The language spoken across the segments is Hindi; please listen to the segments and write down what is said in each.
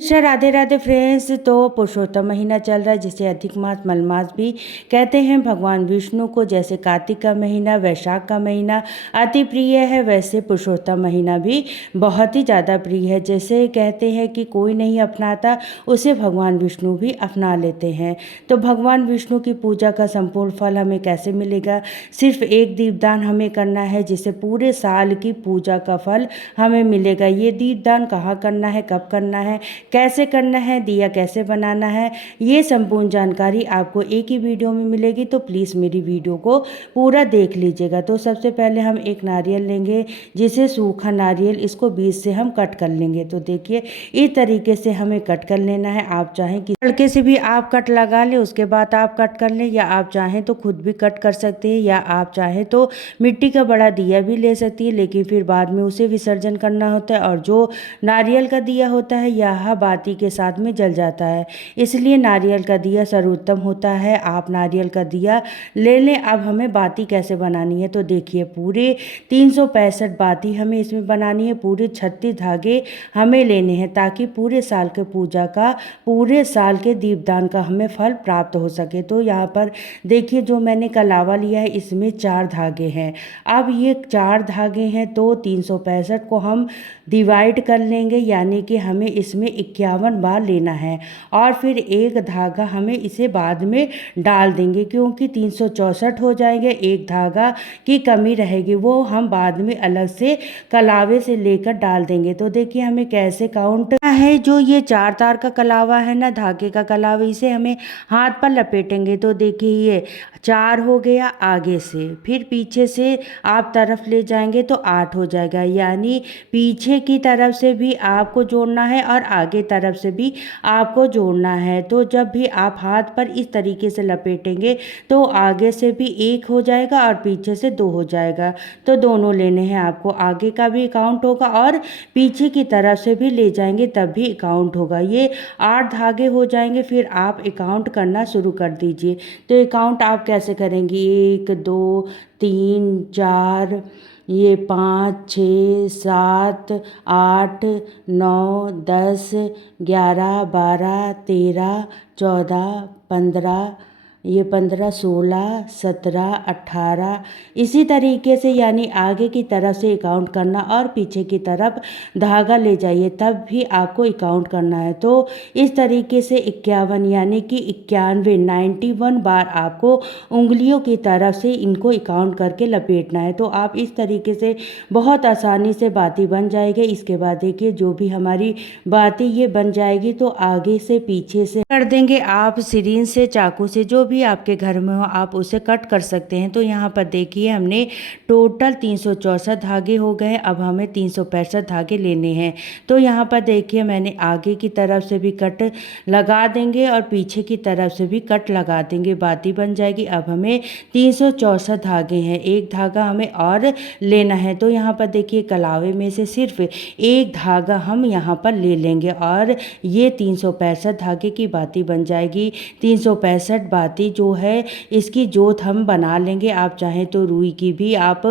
अच्छा, राधे राधे फ्रेंड्स। तो पुरुषोत्तम महीना चल रहा है जिसे अधिक मास मलमास भी कहते हैं। भगवान विष्णु को जैसे कार्तिक का महीना, वैशाख का महीना अति प्रिय है, वैसे पुरुषोत्तम महीना भी बहुत ही ज़्यादा प्रिय है। जैसे कहते हैं कि कोई नहीं अपनाता, उसे भगवान विष्णु भी अपना लेते हैं। तो भगवान विष्णु की पूजा का संपूर्ण फल हमें कैसे मिलेगा? सिर्फ एक दीपदान हमें करना है, जिससे पूरे साल की पूजा का फल हमें मिलेगा। ये दीपदान कहाँ करना है, कब करना है, कैसे करना है, दिया कैसे बनाना है, ये संपूर्ण जानकारी आपको एक ही वीडियो में मिलेगी। तो प्लीज़ मेरी वीडियो को पूरा देख लीजिएगा। तो सबसे पहले हम एक नारियल लेंगे, जिसे सूखा नारियल, इसको बीच से हम कट कर लेंगे। तो देखिए इस तरीके से हमें कट कर लेना है। आप चाहें कि तड़के से भी आप कट लगा लें, उसके बाद आप कट कर लें, या आप चाहें तो खुद भी कट कर सकते हैं, या आप चाहें तो मिट्टी का बड़ा दिया भी ले सकती है, लेकिन फिर बाद में उसे विसर्जन करना होता है। और जो नारियल का दिया होता है यह बाती के साथ में जल जाता है, इसलिए नारियल का दिया सर्वोत्तम होता है। आप नारियल का दिया ले लें। अब हमें बाती कैसे बनानी है, तो देखिए पूरे 365 बाती हमें इसमें बनानी है। पूरे 36 धागे हमें लेने हैं, ताकि पूरे साल के पूजा का, पूरे साल के दीपदान का हमें फल प्राप्त हो सके। तो यहाँ पर देखिए जो मैंने कलावा लिया है, इसमें 4 धागे हैं। अब ये 4 धागे हैं, तो 365 को हम डिवाइड कर लेंगे, यानी कि हमें इसमें 51 बार लेना है। और फिर एक धागा हमें इसे बाद में डाल देंगे, क्योंकि 364 हो जाएंगे, एक धागा की कमी रहेगी, वो हम बाद में अलग से कलावे से लेकर डाल देंगे। तो देखिए हमें कैसे काउंट है। जो ये 4 तार का कलावा है ना, धागे का कलावा, इसे हमें हाथ पर लपेटेंगे। तो देखिए ये 4 हो गया आगे से, फिर पीछे से आप तरफ ले जाएंगे तो 8 हो जाएगा। यानी पीछे की तरफ से भी आपको जोड़ना है और आगे तरफ से भी आपको जोड़ना है। तो जब भी आप हाथ पर इस तरीके से लपेटेंगे तो आगे से भी 1 हो जाएगा और पीछे से 2 हो जाएगा। तो दोनों लेने हैं आपको, आगे का भी काउंट होगा और पीछे की तरफ से भी ले जाएंगे तब भी काउंट होगा। ये 8 धागे हो जाएंगे। फिर आप अकाउंट करना शुरू कर दीजिए। तो अकाउंट आप कैसे करेंगे? 1 2 3 4, ये 5 6 7 8 9 10 11 12 13 14 15, ये 15 16 17 18, इसी तरीके से, यानी आगे की तरफ से काउंट करना और पीछे की तरफ धागा ले जाइए, तब भी आपको काउंट करना है। तो इस तरीके से 51, यानी कि 91 बार आपको उंगलियों की तरफ से इनको काउंट करके लपेटना है। तो आप इस तरीके से बहुत आसानी से बाती बन जाएगी। इसके बाद देखिए जो भी हमारी बाती ये बन जाएगी, तो आगे से पीछे से कर देंगे आप सिरिंज से, चाकू से, जो भी आपके घर में हो आप उसे कट कर सकते हैं। तो यहाँ पर देखिए हमने टोटल 364 धागे हो गए। अब हमें 365 धागे लेने हैं। तो यहाँ पर देखिए मैंने आगे की तरफ से भी कट लगा देंगे और पीछे की तरफ से भी कट लगा देंगे, बाती बन जाएगी। अब हमें 364 धागे हैं, एक धागा हमें और लेना है। तो यहाँ पर देखिए कलावे में से सिर्फ एक धागा हम यहाँ पर ले लेंगे और ये 365 धागे की बाती बन जाएगी। 365 बाती जो है इसकी जोत हम बना लेंगे। आप चाहें तो रुई की भी आप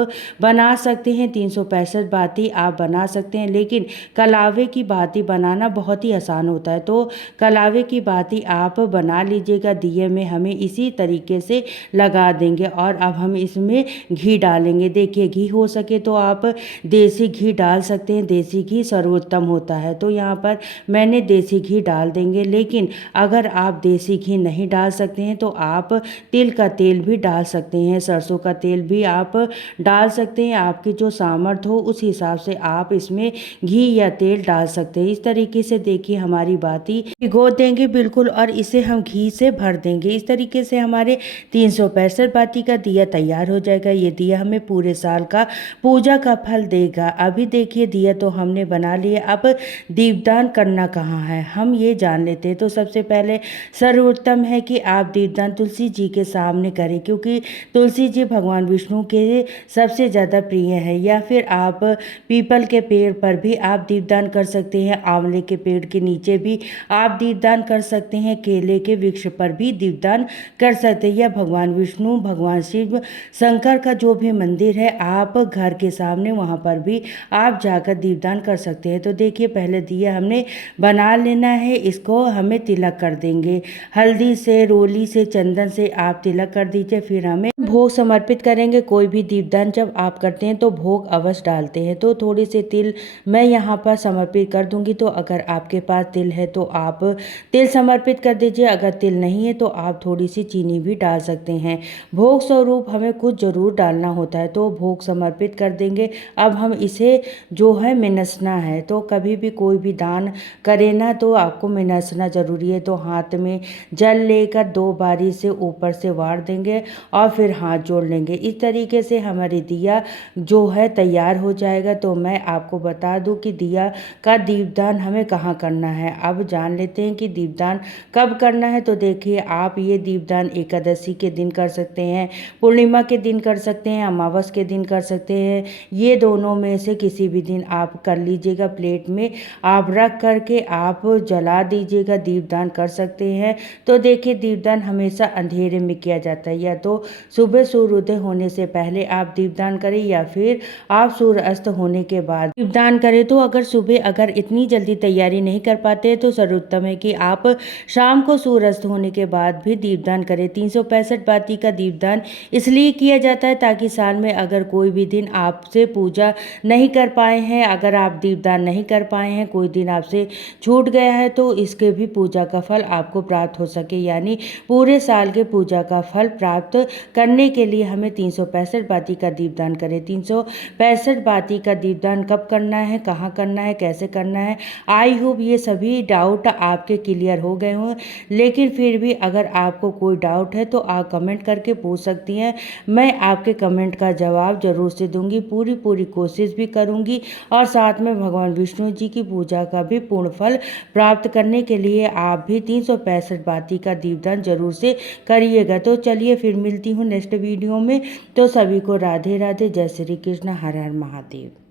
बना सकते हैं, 365 बाती आप बना सकते हैं, लेकिन कलावे की बाती बनाना बहुत ही आसान होता है। तो कलावे की बाती आप बना लीजिएगा। दिए में हमें इसी तरीके से लगा देंगे और अब हम इसमें घी डालेंगे। देखिए घी हो सके तो आप देसी घी डाल सकते हैं, देसी घी सर्वोत्तम होता है। तो यहाँ पर मैंने देसी घी डाल देंगे, लेकिन अगर आप देसी घी नहीं डाल सकते हैं तो आप तिल का तेल भी डाल सकते हैं, सरसों का तेल भी आप डाल सकते हैं। आपकी जो सामर्थ्य हो उस हिसाब से आप इसमें घी या तेल डाल सकते हैं। इस तरीके से देखिए हमारी बाती भिगो देंगे बिल्कुल, और इसे हम घी से भर देंगे। इस तरीके से हमारे 365 बाती का दिया तैयार हो जाएगा। ये दिया हमें पूरे साल का पूजा का फल देगा। अभी देखिए दिया तो हमने बना लिया, अब दीपदान करना कहाँ है हम ये जान लेते हैं। तो सबसे पहले सर्वोत्तम है कि आप दीपदान दीपदान तुलसी जी के सामने करें, क्योंकि तुलसी जी भगवान विष्णु के सबसे ज़्यादा प्रिय है। या फिर आप पीपल के पेड़ पर भी आप दीपदान कर सकते हैं, आंवले के पेड़ के नीचे भी आप दीपदान कर सकते हैं, केले के वृक्ष पर भी दीपदान कर सकते हैं, या भगवान विष्णु, भगवान शिव, शंकर का जो भी मंदिर है आप घर के सामने वहाँ पर भी आप जाकर दीपदान कर सकते हैं। तो देखिए, पहले दिया हमने बना लेना है, इसको हमें तिलक कर देंगे हल्दी से, रोली से, चंदन से आप तिलक कर दीजिए। फिर हमें भोग समर्पित करेंगे। कोई भी दीपदान जब आप करते हैं तो भोग अवश्य डालते हैं। तो थोड़ी सी तिल मैं यहाँ पर समर्पित कर दूंगी। तो अगर आपके पास तिल है तो आप तिल समर्पित कर दीजिए, अगर तिल नहीं है तो आप थोड़ी सी चीनी भी डाल सकते हैं। भोग स्वरूप हमें कुछ जरूर डालना होता है, तो भोग समर्पित कर देंगे। अब हम इसे जो है मिनसना है। तो कभी भी कोई भी दान करे ना तो आपको मिनसना जरूरी है। तो हाथ में जल लेकर 2 बारी से ऊपर से वार देंगे और फिर हाथ जोड़ लेंगे। इस तरीके से हमारी दिया जो है तैयार हो जाएगा। तो मैं आपको बता दूं कि दिया का दीपदान हमें कहाँ करना है। अब जान लेते हैं कि दीपदान कब करना है। तो देखिए, आप ये दीपदान एकादशी के दिन कर सकते हैं, पूर्णिमा के दिन कर सकते हैं, अमावस के दिन कर सकते हैं। ये दोनों में से किसी भी दिन आप कर लीजिएगा। प्लेट में आप रख करके आप जला दीजिएगा, दीपदान कर सकते हैं। तो देखिए, दीपदान हमेशा अंधेरे में किया जाता है। या तो सुबह सूर्योदय होने से पहले आप दीपदान करें या फिर आप सूर्य अस्त होने के बाद दीपदान करें। तो अगर सुबह अगर इतनी जल्दी तैयारी नहीं कर पाते तो सर्वोत्तम है कि आप शाम को सूर्य अस्त होने के बाद भी दीपदान करें। 365 बाती का दीपदान इसलिए किया जाता है ताकि साल में अगर कोई भी दिन आपसे पूजा नहीं कर पाए हैं, अगर आप दीपदान नहीं कर पाए हैं, कोई दिन आपसे छूट गया है, तो इसके भी पूजा का फल आपको प्राप्त हो सके। यानी पूरे साल के पूजा का फल प्राप्त करने के लिए हमें 365 बाती का दीपदान करें। 365 बाती का दीपदान कब करना है, कहाँ करना है, कैसे करना है, आई होप ये सभी डाउट आपके क्लियर हो गए हों। लेकिन फिर भी अगर आपको कोई डाउट है तो आप कमेंट करके पूछ सकती हैं। मैं आपके कमेंट का जवाब जरूर से दूंगी, पूरी कोशिश भी करूंगी। और साथ में भगवान विष्णु जी की पूजा का भी पूर्ण फल प्राप्त करने के लिए आप भी 365 बाती का दीपदान जरूर से करिएगा। तो चलिए फिर मिलती हूँ नेक्स्ट वीडियो में। तो सभी को राधे राधे, जय श्री कृष्ण, हर हर महादेव।